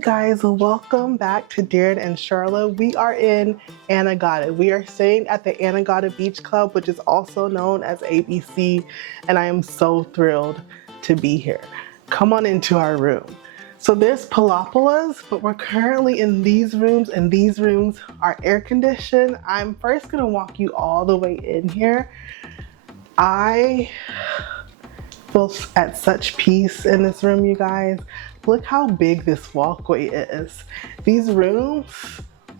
you guys, welcome back to Darren and Charlotte. We are in Anegada. We are staying at the Anegada Beach Club, which is also known as ABC, and I am so thrilled to be here. Come on into our room. So there's Palapas, but we're currently in these rooms, and these rooms are air conditioned. I'm first gonna walk you all the way in here. I feel at such peace in this room, you guys. Look how big this walkway is. These rooms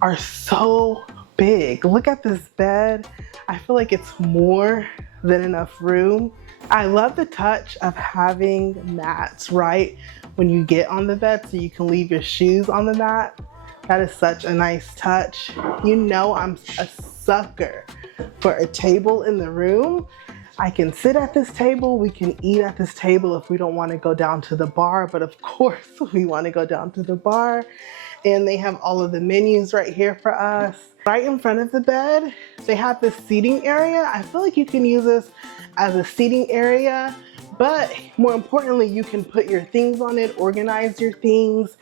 are so big. Look at this bed. I feel like it's more than enough room. I love the touch of having mats right when you get on the bed so you can leave your shoes on the mat. That is such a nice touch. You know I'm a sucker for a table in the room. I can sit at this table, we can eat at this table if we don't want to go down to the bar, but of course we want to go down to the bar. And they have all of the menus right here for us. Right in front of the bed, they have this seating area. I feel like you can use this as a seating area, but more importantly, you can put your things on it, organize your things,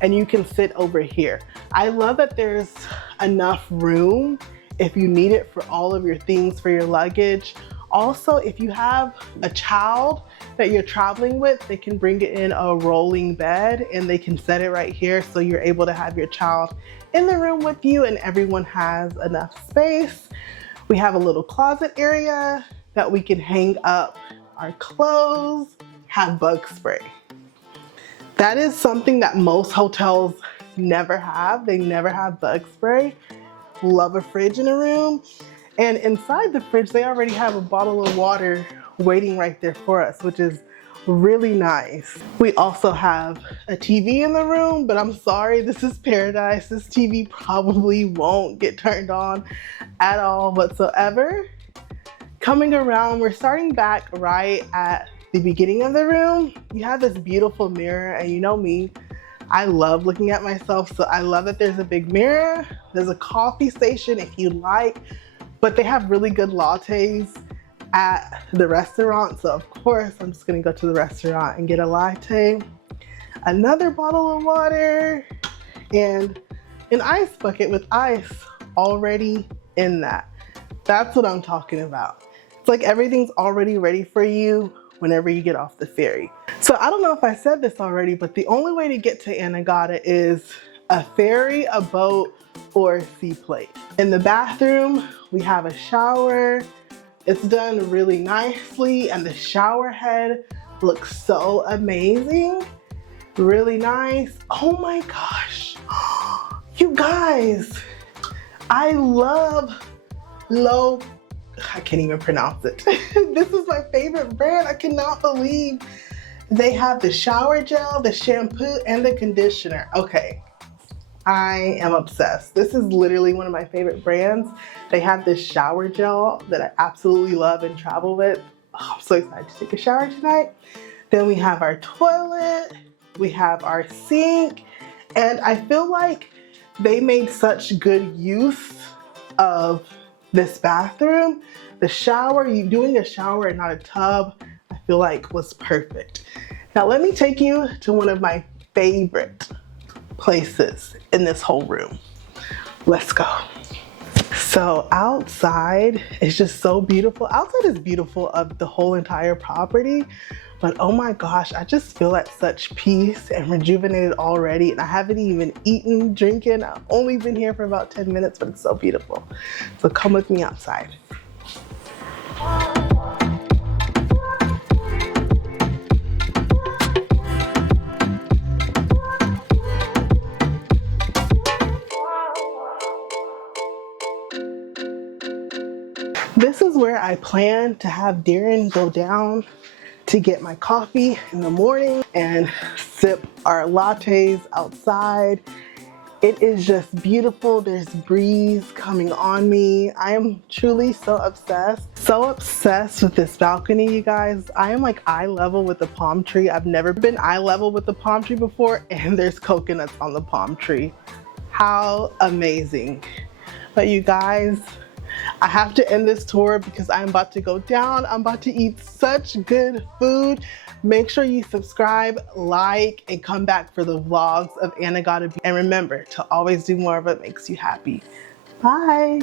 and you can sit over here. I love that there's enough room if you need it for all of your things for your luggage. Also, if you have a child that you're traveling with, they can bring it in a rolling bed and they can set it right here so you're able to have your child in the room with you and everyone has enough space. We have a little closet area that we can hang up our clothes, have bug spray. That is something that most hotels never have. They never have bug spray. Love a fridge in a room. And inside the fridge, they already have a bottle of water waiting right there for us, which is really nice. We also have a TV in the room, but I'm sorry, this is paradise. This TV probably won't get turned on at all whatsoever. Coming around, we're starting back right at the beginning of the room. You have this beautiful mirror, and you know me, I love looking at myself, so I love that there's a big mirror. There's a coffee station if you like. But they have really good lattes at the restaurant. So of course, I'm just gonna go to the restaurant and get a latte, another bottle of water, and an ice bucket with ice already in that. That's what I'm talking about. It's like everything's already ready for you whenever you get off the ferry. So I don't know if I said this already, but the only way to get to Anegada is a ferry, a boat, or a seaplane. In the bathroom, we have a shower. It's done really nicely and the shower head looks so amazing. Really nice. Oh my gosh. You guys, I love I can't even pronounce it. This is my favorite brand. I cannot believe they have the shower gel, the shampoo, and the conditioner. Okay. I am obsessed. This is literally one of my favorite brands. They have this shower gel that I absolutely love and travel with. Oh, I'm so excited to take a shower tonight. Then we have our toilet, we have our sink, and I feel like they made such good use of this bathroom. The shower, you doing a shower and not a tub, I feel like was perfect. Now let me take you to one of my favorite places in this whole room. Let's go. So outside is just so beautiful. Outside is beautiful of the whole entire property, but oh my gosh, I just feel at such peace and rejuvenated already. And I haven't even eaten, drinking. I've only been here for about 10 minutes, but it's so beautiful. So come with me outside. This is where I plan to have Darren go down to get my coffee in the morning and sip our lattes outside. It is just beautiful. There's breeze coming on me. I am truly so obsessed with this balcony, you guys. I am like eye level with the palm tree. I've never been eye level with the palm tree before, and there's coconuts on the palm tree. How amazing. But you guys, I have to end this tour because I'm about to go down. I'm about to eat such good food. Make sure you subscribe, like, and come back for the vlogs of Anegada Beach. And remember to always do more of what makes you happy. Bye.